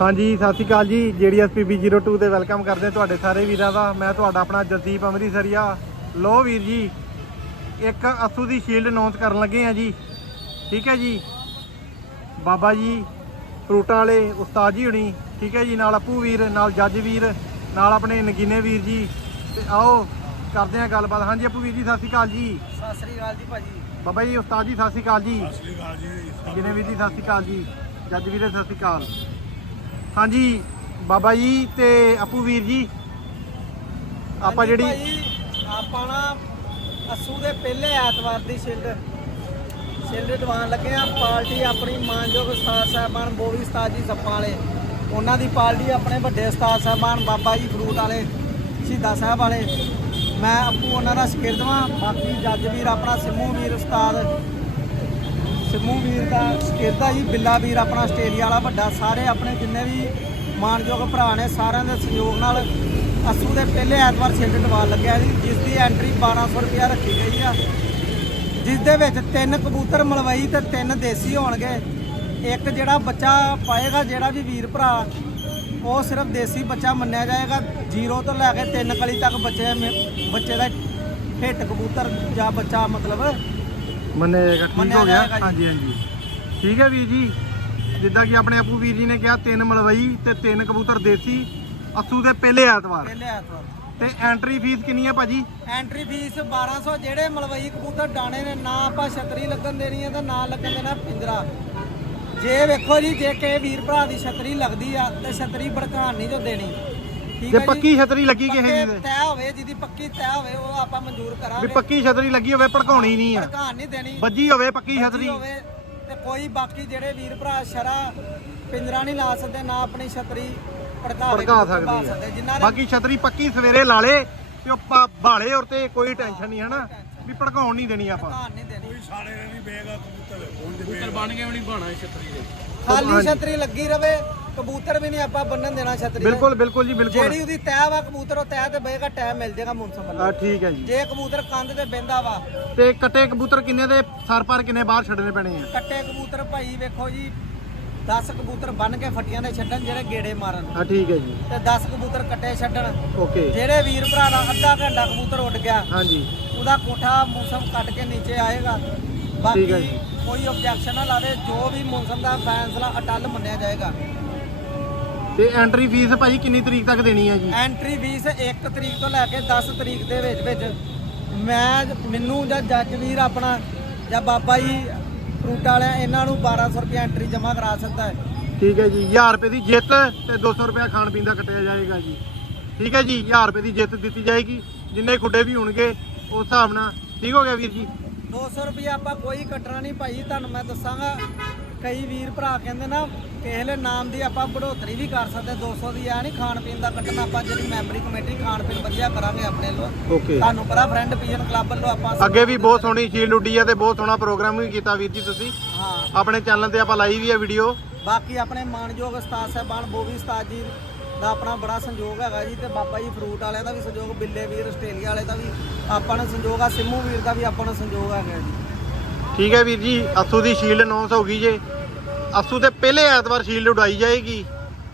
ਹਾਂਜੀ ਸਤਿ ਸ਼੍ਰੀ ਅਕਾਲ ਜੀ। ਜੀਡੀਐਸ ਪੀਬੀ 02 ਤੇ ਵੈਲਕਮ ਕਰਦੇ ਹਾਂ ਤੁਹਾਡੇ ਸਾਰੇ ਵੀਰਾਂ ਦਾ। ਮੈਂ ਤੁਹਾਡਾ ਆਪਣਾ ਜਸਦੀਪ ਅੰਮ੍ਰਿਤਸਰੀਆ। ਲੋ ਵੀਰ ਜੀ ਇੱਕ ਅਸੂ ਦੀ ਸ਼ੀਲਡ ਅਨਾਉਂਸ ਕਰਨ ਲੱਗੇ ਆ ਜੀ। ਠੀਕ ਹੈ ਜੀ? ਬਾਬਾ ਜੀ ਫਰੂਟਾਂ ਵਾਲੇ ਉਸਤਾਦ ਜੀ ਹੁਣੀ। ਠੀਕ ਹੈ ਜੀ? ਨਾਲ ਅਪੂ ਵੀਰ ਨਾਲ ਜੱਜ ਵੀਰ ਨਾਲ ਆਪਣੇ ਨਗੀਨੇ ਵੀਰ ਜੀ। ਤੇ ਆਓ ਕਰਦੇ ਹਾਂ ਗੱਲਬਾਤ। ਹਾਂਜੀ ਅਪੂ ਵੀਰ ਜੀ ਸਤਿ ਸ਼੍ਰੀ ਅਕਾਲ ਜੀ। ਸਤਿ ਸ੍ਰੀ ਅਕਾਲ ਜੀ ਭਾਜੀ। ਬਾਬਾ ਜੀ ਉਸਤਾਦ ਜੀ ਸਤਿ ਸ਼੍ਰੀ ਅਕਾਲ ਜੀ। ਨਗੀਨੇ ਵੀਰ ਜੀ ਸਤਿ ਸ਼੍ਰੀ ਅਕਾਲ ਜੀ? ਜੱਜ ਵੀਰੇ ਸਤਿ ਸ਼੍ਰੀ ਅਕਾਲ। ਹਾਂਜੀ ਬਾਬਾ ਜੀ ਤੇ ਅਪੂ ਵੀਰ ਜੀ। ਆਪਾਂ ਜਿਹੜੀ ਭਾਈ, ਆਪਾਂ ਨਾ ਅਸੂ ਦੇ ਪਹਿਲੇ ਐਤਵਾਰ ਦੀ ਸ਼ਿਲਡ ਸ਼ਿਲਡ ਦਿਵਾਨ ਲੱਗੇ ਆ ਪਾਰਟੀ ਆਪਣੀ ਮਾਨਯੋਗ ਉਸਤਾਦ ਸਾਹਿਬਾਨ ਬੋਵੀ ਉਸਤਾਦ ਜੀ ਸੱਪਾਂ ਵਾਲੇ। ਉਹਨਾਂ ਦੀ ਪਾਰਟੀ ਆਪਣੇ ਵੱਡੇ ਉਸਤਾਦ ਸਾਹਿਬਾਨ ਬਾਬਾ ਜੀ ਫਰੂਟ ਵਾਲੇ ਸ਼ਹੀਦਾਂ ਸਾਹਿਬ ਵਾਲੇ। ਮੈਂ ਆਪੂ ਉਹਨਾਂ ਦਾ ਸ਼ਾਗਿਰਦ ਵਾਂ। ਬਾਕੀ ਜੱਜ ਵੀਰ ਆਪਣਾ ਸਿੰਮੂ ਵੀਰ ਉਸਤਾਦ ਸਿੰਮੂ ਵੀਰ ਦਾ ਸ਼ਾਗਿਰਦ ਜੀ, ਬਿੱਲਾ ਵੀਰ ਆਪਣਾ ਆਸਟ੍ਰੇਲੀਆ ਵਾਲਾ ਵੱਡਾ, ਸਾਰੇ ਆਪਣੇ ਜਿੰਨੇ ਵੀ ਮਾਨਯੋਗ ਭਰਾ ਨੇ, ਸਾਰਿਆਂ ਦੇ ਸਹਿਯੋਗ ਨਾਲ ਅਸੂ ਦੇ ਪਹਿਲੇ ਐਤਵਾਰ ਛਿੰਡ ਲਵਾਉਣ ਲੱਗਿਆ ਜੀ ਜਿਸ ਦੀ ਐਂਟਰੀ 1200 ਰੁਪਇਆ ਰੱਖੀ ਗਈ ਆ। ਜਿਸ ਦੇ ਵਿੱਚ ਤਿੰਨ ਕਬੂਤਰ ਮਲਵਈ ਤੇ ਤਿੰਨ ਦੇਸੀ ਹੋਣਗੇ। ਇੱਕ ਜਿਹੜਾ ਬੱਚਾ ਪਾਏਗਾ, ਜਿਹੜਾ ਵੀ ਵੀਰ ਭਰਾ, ਉਹ ਸਿਰਫ ਦੇਸੀ ਬੱਚਾ ਮੰਨਿਆ ਜਾਏਗਾ। ਜ਼ੀਰੋ ਤੋਂ ਲੈ ਕੇ ਤਿੰਨ ਕਲੀ ਤੱਕ ਬੱਚੇ ਬੱਚੇ ਦਾ ਹਿੱਟ ਕਬੂਤਰ ਜਾਂ ਬੱਚਾ ਮਤਲਬ ਮੰਨਿਆ ਜਾਏਗਾ ਠੀਕ ਹੋ ਗਿਆ। ਹਾਂਜੀ ਹਾਂਜੀ। ਠੀਕ ਹੈ ਵੀਰ ਜੀ। ਜਿੱਦਾਂ ਕਿ ਆਪਣੇ ਆਪੂ ਵੀਰ ਜੀ ਨੇ ਕਿਹਾ ਤਿੰਨ ਮਲਵਈ ਤੇ ਤਿੰਨ ਕਬੂਤਰ ਦੇਸੀ ਅਸੂ ਦੇ ਪਹਿਲੇ ਐਤਵਾਰ। ਪਹਿਲੇ ਐਤਵਾਰ। ਤੇ ਐਂਟਰੀ ਫੀਸ ਕਿੰਨੀ ਹੈ ਭਾਜੀ? ਐਂਟਰੀ ਫੀਸ 1200 ਜਿਹੜੇ ਮਲਵਈ ਕਬੂਤਰ ਡਾਣੇ ਨੇ ਨਾ ਆਪਾਂ ਛਤਰੀ ਲੱਗਣ ਦੇਣੀ ਹੈ ਤੇ ਨਾ ਲੱਗਣ ਦੇਣਾ ਪਿੰਜਰਾ। ਜੇ ਵੇਖੋ ਜੀ ਜੇ ਕਿਸੇ ਵੀਰ ਭਰਾ ਦੀ ਛਤਰੀ ਲੱਗਦੀ ਆ ਤੇ ਛਤਰੀ ਭੜਕਾਣ ਨਹੀਂ ਜੋ ਦੇਣੀ। ਜੇ ਪੱਕੀ ਛਤਰੀ ਲੱਗੀ ਕਿਸੇ ਦੀ ਤੇ। ਤੈਅ ਹੋਵੇ ਜਿਹਦੀ ਪੱਕੀ ਤੈਅ ਹੋਵੇ ਉਹ ਆਪਾਂ ਮਨਜ਼ੂਰ ਵੀ ਕਰਾਂਗੇ ਪੱਕੀ ਛਤਰੀ ਲੱਗੀ ਹੋਵੇ ਭੜਕਾਉਣੀ ਨਹੀਂ ਆ। ਭੜਕਾਣ ਨਹੀਂ ਦੇਣੀ। ਵੱਜੀ ਹੋਵੇ ਪੱਕੀ ਛਤਰੀ। ਹੋਵੇ ਤੇ ਕੋਈ ਬਾਕੀ ਜਿਹੜੇ ਵੀਰ ਭਰਾ ਸ਼ਰਾ ਪਿੰਜਰਾ ਨਹੀਂ ਲਾ ਸਕਦੇ ਨਾ ਆਪਣੀ ਛਤਰੀ ਭੜਕਾ ਭੜਕਾ ਸਕਦੀ ਹੈ ਜਿਨ੍ਹਾਂ ਨੇ ਬਾਕੀ ਛਤਰੀ ਪੱਕੀ ਸਵੇਰੇ ਲਾ ਲੇ ਤੇ ਉਹ ਪਾ- ਭਾਲੇ ਔਰ ਤੇ ਕੋਈ ਟੈਨਸ਼ਨ ਨਹੀਂ ਹਨਾ? ਵੀ ਭੜਕਾਉਣ ਨਹੀਂ ਦੇਣੀ ਆਪਾਂ। ਭੜਕਾਣ ਨਹੀਂ ਦੇਣੀ। ਕਬੂਤਰ। ਬਣ ਕੇ ਵੀ ਨਹੀਂ ਬਾਣਾ ਛਤਰੀ ਦੇ। ਖਾਲੀ ਛਤਰੀ ਲੱਗੀ ਰਵੇ ਕਬੂਤਰ ਵੀ ਨਹੀਂ ਆਪਾਂ ਬੰਨਣ ਦੇਣਾ ਛਤਰੀ ਦਾ। ਬਿਲਕੁਲ ਬਿਲਕੁਲ ਜੀ ਬਿਲਕੁਲ। ਜਿਹੜੀ ਉਹਦੀ ਤੈਅ ਵਾ ਕਬੂਤਰ ਉਹ ਤੈਅ ਤੇ ਬਏਗਾ ਟਾਈਮ ਮਿਲ ਜਾਏਗਾ ਮੁੰਸਮ ਵੱਲੋਂ ਆ ਠੀਕ ਹੈ ਜੀ। ਜੇ ਕਬੂਤਰ ਕੰਧ ਤੇ ਬਹਿੰਦਾ ਵਾ। ਤੇ ਕੱਟੇ ਕਬੂਤਰ ਕਿੰਨੇ ਦੇ ਸਰ ਪਰ ਕਿੰਨੇ ਬਾਹਰ ਛੱਡਣੇ ਪੈਣੇ ਆ? ਕੱਟੇ ਕਬੂਤਰ ਭਾਈ ਵੇਖੋ ਜੀ 10 ਕਬੂਤਰ ਬੰਨ ਕੇ ਫੱਟੀਆਂ ਦੇ ਛੱਡਣ ਜਿਹੜੇ ਗੇੜੇ ਮਾਰਨ। ਆ ਠੀਕ ਹੈ ਜੀ। ਤੇ 10 ਕਬੂਤਰ ਕੱਟੇ ਛੱਡਣ। ਓਕੇ। ਜਿਹੜੇ ਵੀਰ ਭਰਾ ਦਾ ਅੱਧਾ ਘੰਟਾ ਕਬੂਤਰ ਉੱਡ ਗਿਆ ਹਾਂਜੀ। ਉਹਦਾ ਕੋਠਾ ਮੌਸਮ ਕੱਟ ਕੇ ਨੀਚੇ ਆਏਗਾ। ਠੀਕ ਬਾਕੀ ਜੀ। ਕੋਈ ਆਬਜੈਕਸ਼ਨ ਨਾ ਲਾਵੇ ਜੋ ਵੀ ਮੌਸਮ ਦਾ ਫੈਸਲਾ ਅਟਲ ਮੰਨਿਆ ਜਾਏਗਾ। ਤੇ ਐਂਟਰੀ ਫੀਸ ਭਾਜੀ ਕਿੰਨੀ ਤਰੀਕ ਤੱਕ ਦੇਣੀ ਹੈ ਜੀ? ਐਂਟਰੀ ਫੀਸ 1 ਤਰੀਕ ਤੋਂ ਲੈ ਕੇ 10 ਤਰੀਕ ਦੇ ਵਿੱਚ ਵਿੱਚ। ਮੈਂ ਮੈਨੂੰ ਜਾਂ ਜੱਜ ਵੀਰ ਆਪਣਾ ਜਾਂ ਬਾਬਾ ਜੀ ਫਰੂਟ ਵਾਲਿਆਂ ਇਹਨਾਂ ਨੂੰ 1200 ਰੁਪਏ ਐਂਟਰੀ ਜਮ੍ਹਾਂ ਕਰਾ ਸਕਦਾ ਹੈ। ਠੀਕ ਹੈ ਜੀ 1000 ਰੁਪਏ ਦੀ ਜਿੱਤ ਤੇ 200 ਰੁਪਏ ਖਾਣ ਪੀਣ ਦਾ ਕੱਟਿਆ ਜਾਏਗਾ ਜੀ। ਠੀਕ ਹੈ ਜੀ 1000 ਰੁਪਏ ਦੀ ਜਿੱਤ ਦਿੱਤੀ ਜਾਏਗੀ। ਜਿੰਨੇ ਖੁੱਡੇ ਵੀ ਹੋਣਗੇ ਉਸ ਹਿਸਾਬ ਨਾਲ। ਠੀਕ ਹੋ ਗਿਆ ਵੀਰ ਜੀ? 200 ਰੁਪਏ ਆਪਾਂ ਕੋਈ ਕੱਟਣਾ ਨਹੀਂ ਭਾਈ ਤੁਹਾਨੂੰ ਮੈਂ ਦੱਸਾਂਗਾ। ਕਈ ਵੀਰ ਭਰਾ ਕਹਿੰਦੇ ਨਾ ਕਿਸੇ ਦੇ ਨਾਮ ਦੀ ਆਪਾਂ ਬੜੋਤਰੀ ਵੀ ਕਰ ਸਕਦੇ 200 ਦੀ ਆ ਨਹੀਂ ਖਾਣ ਪੀਣ ਦਾ ਕੱਟਣਾ ਆਪਾਂ ਜਿਹੜੀ ਮੈਂਬਰੀ ਕਮੇਟੀ ਖਾਣ ਪੀਣ ਵਧੀਆ ਕਰਾਂਗੇ ਆਪਣੇ ਲੋ ਓਕੇ ਤੁਹਾਨੂੰ ਪਤਾ ਫਰੈਂਡ ਪੀਜਨ ਕਲੱਬ ਵੱਲੋਂ ਆਪਾਂ ਅੱਗੇ ਵੀ ਬਹੁਤ ਸੋਹਣੀ ਸ਼ੀਲਡ ਉੱਡੀ ਆ ਤੇ ਬਹੁਤ ਸੋਹਣਾ ਪ੍ਰੋਗਰਾਮ ਵੀ ਕੀਤਾ ਵੀਰ ਜੀ ਤੁਸੀਂ। ਹਾਂ। ਆਪਣੇ ਚੈਨਲ ਤੇ ਆਪਾਂ ਲਾਈ ਵੀ ਆ ਵੀਡੀਓ ਬਾਕੀ ਆਪਣੇ ਮਾਨਯੋਗ ਉਸਤਾਦ ਸਾਹਿਬਾਨ ਬੋਵੀ ਉਸਤਾਦ ਜੀ ਦਾ ਆਪਣਾ ਬੜਾ ਸੰਯੋਗ ਹੈਗਾ ਜੀ ਤੇ ਬਾਬਾ ਜੀ ਫਰੂਟ ਵਾਲਿਆਂ ਦਾ ਵੀ ਸੰਯੋਗ ਬਿੱਲੇ ਵੀਰ ਆਸਟ੍ਰੇਲੀਆ ਵਾਲੇ ਦਾ ਵੀ ਆਪਾਂ ਨੂੰ ਸੰਯੋਗ ਆ ਸਿੰਮੂ ਵੀਰ ਦਾ ਵੀ ਆਪਾਂ ਨੂੰ ਸੰਯੋਗ ਹੈਗਾ ਜੀ। ਠੀਕ ਹੈ ਵੀਰ ਜੀ ਅਸੂ ਦੀ ਸ਼ੀਲਡ ਅਨਾਉਂਸ ਹੋ ਗਈ ਜੇ। ਅਸੂ ਦੇ ਪਹਿਲੇ ਐਤਵਾਰ ਸ਼ੀਲਡ ਉਡਾਈ ਜਾਏਗੀ।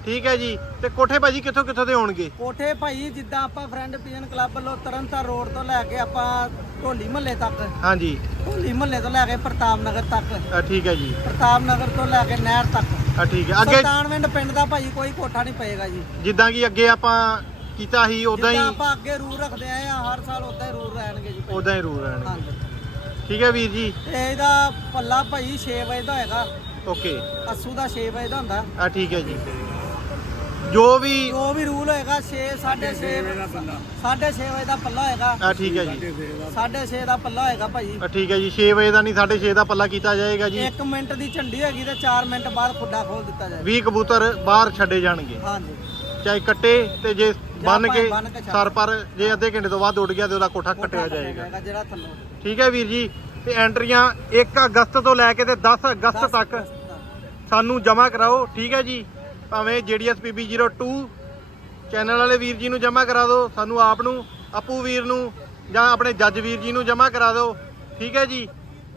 ਠੀਕ ਹੈ ਜੀ ਤੇ ਕੋਠੇ ਭਾਜੀ ਕਿੱਥੋਂ ਕਿੱਥੋਂ ਦੇ ਹੋਣਗੇ? ਕੋਠੇ ਭਾਈ ਜਿੱਦਾਂ ਆਪਾਂ ਫਰੈਂਡ ਪੀਜਨ ਕਲੱਬ ਵੱਲੋਂ ਤਰਨਤਾਰਨ ਰੋਡ ਤੋਂ ਲੈ ਕੇ ਆਪਾਂ ਢੋਲੀ ਮਹੱਲੇ ਤੱਕ। ਹਾਂਜੀ। ਢੋਲੀ ਮਹੱਲੇ ਤੋਂ ਲੈ ਕੇ ਪ੍ਰਤਾਪ ਨਗਰ ਤੱਕ। ਆ ਠੀਕ ਹੈ ਜੀ। ਪ੍ਰਤਾਪ ਨਗਰ ਤੋਂ ਲੈ ਕੇ ਨਹਿਰ ਤੱਕ। ਆ ਠੀਕ ਹੈ। ਅੱਗੇ ਸੁਲਤਾਨਵਿੰਡ ਪਿੰਡ ਦਾ ਭਾਈ ਕੋਈ ਕੋਠਾ ਨਹੀਂ ਪਏਗਾ ਜੀ। ਜਿੱਦਾਂ ਕਿ ਅੱਗੇ ਆਪਾਂ ਕੀਤਾ ਸੀ ਉਦਾਂ ਹੀ ਆਪਾਂ ਅੱਗੇ ਰੂਲ ਰੱਖਦੇ ਆਏ ਆ ਹਰ ਸਾਲ ਉਦਾਂ ਹੀ ਰੂਲ ਰਹਿਣਗੇ ਜੀ ਉਦਾਂ ਹੀ ਰੂਲ ਰਹਿਣੇ ਹਾਂਜੀ। ਠੀਕ ਹੈ ਵੀਰ ਜੀ? ਤੇ ਇਹਦਾ ਪੱਲਾ ਭਾਈ 6 ਵਜੇ ਦਾ ਹੈਗਾ। ਓਕੇ ਅਸੂ ਦਾ 6 ਵਜੇ ਦਾ ਹੁੰਦਾ। ਆ ਠੀਕ ਹੈ ਜੀ। ਜੋ ਵੀ ਜੋ ਵੀ ਰੂਲ ਹੋਏਗਾ 6 6:30 6:30 ਵਜੇ ਦਾ ਪੱਲਾ। ਹੋਏਗਾ। ਆ ਠੀਕ ਹੈ ਜੀ। 6:30 ਦਾ। ਪੱਲਾ ਹੋਏਗਾ ਭਾਈ। ਆ ਠੀਕ ਹੈ ਜੀ। 6 ਵਜੇ ਦਾ ਨਹੀਂ 6:30 ਦਾ ਪੱਲਾ ਕੀਤਾ ਜਾਏਗਾ ਜੀ। 1 ਮਿੰਟ ਦੀ ਝੰਡੀ ਹੈਗੀ ਤੇ 4 ਮਿੰਟ ਬਾਅਦ ਖੁੱਡਾ ਖੋਲ ਦਿੱਤਾ ਜਾਏਗਾ। 20 ਕਬੂਤਰ ਬਾਹਰ ਛੱਡੇ ਜਾਣਗੇ। ਹਾਂਜੀ। ਚਾਹੇ ਕੱਟੇ ਤੇ ਜੇ ਬੰਨ ਕੇ ਭਾਵੇਂ ਬੰਨ੍ਹ ਕੇ ਛੱਡ। ਸਰ ਪਰ ਜੇ ਅੱਧੇ ਘੰਟੇ ਤੋਂ ਬਾਅਦ ਉੱਡ ਗਿਆ ਤੇ ਉਹਦਾ ਕੋਠਾ ਕੱਟਿਆ ਜਾਏਗਾ। ਜਿਹੜਾ ਥੱਲੋਂ ਠੀਕ ਹੈ ਵੀਰ ਜੀ ਤੇ ਐਂਟਰੀਆਂ 1 ਅਗਸਤ ਤੋਂ ਲੈ ਕੇ ਤੇ 10 ਅਗਸਤ ਤੱਕ। ਸਾਨੂੰ ਜਮ੍ਹਾਂ ਕਰਾਓ ਠੀਕ ਹੈ ਜੀ? ਭਾਵੇਂ JDSPB 02 ਚੈਨਲ ਵਾਲੇ ਵੀਰ ਜੀ ਨੂੰ ਜਮ੍ਹਾਂ ਕਰਾ ਦਿਓ ਸਾਨੂੰ ਆਪ ਨੂੰ ਅਪੂ ਵੀਰ ਨੂੰ ਜਾਂ ਆਪਣੇ ਜੱਜ ਵੀਰ ਜੀ ਨੂੰ ਜਮ੍ਹਾਂ ਕਰਾ ਦਿਓ ਠੀਕ ਹੈ ਜੀ?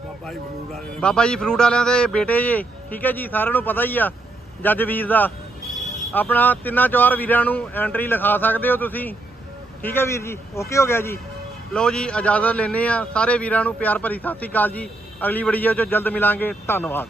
ਬਾਬਾ ਜੀ ਫਰੂਟ ਵਾਲੇ ਬਾਬਾ ਜੀ ਫਰੂਟ ਵਾਲਿਆਂ ਦੇ ਬੇਟੇ ਜੇ ਠੀਕ ਹੈ ਜੀ? ਸਾਰਿਆਂ ਨੂੰ ਪਤਾ ਹੀ ਆ ਜੱਜ ਵੀਰ ਦਾ। ਆਪਣਾ ਤਿੰਨਾਂ ਚਾਰ ਵੀਰਾਂ ਨੂੰ ਐਂਟਰੀ ਲਿਖਾ ਸਕਦੇ ਹੋ ਤੁਸੀਂ। ਠੀਕ ਹੈ ਵੀਰ ਜੀ? ਓਕੇ ਹੋ ਗਿਆ ਜੀ। ਲਓ ਜੀ, ਇਜਾਜ਼ਤ ਲੈਨੇ ਆ ਸਾਰੇ ਵੀਰਾਂ ਨੂੰ। ਪਿਆਰ ਭਰੀ ਸਤਿ ਸ੍ਰੀ ਅਕਾਲ ਜੀ। ਅਗਲੀ ਵੀਡੀਓ 'ਚ ਜਲਦ ਮਿਲਾਂਗੇ। ਧੰਨਵਾਦ।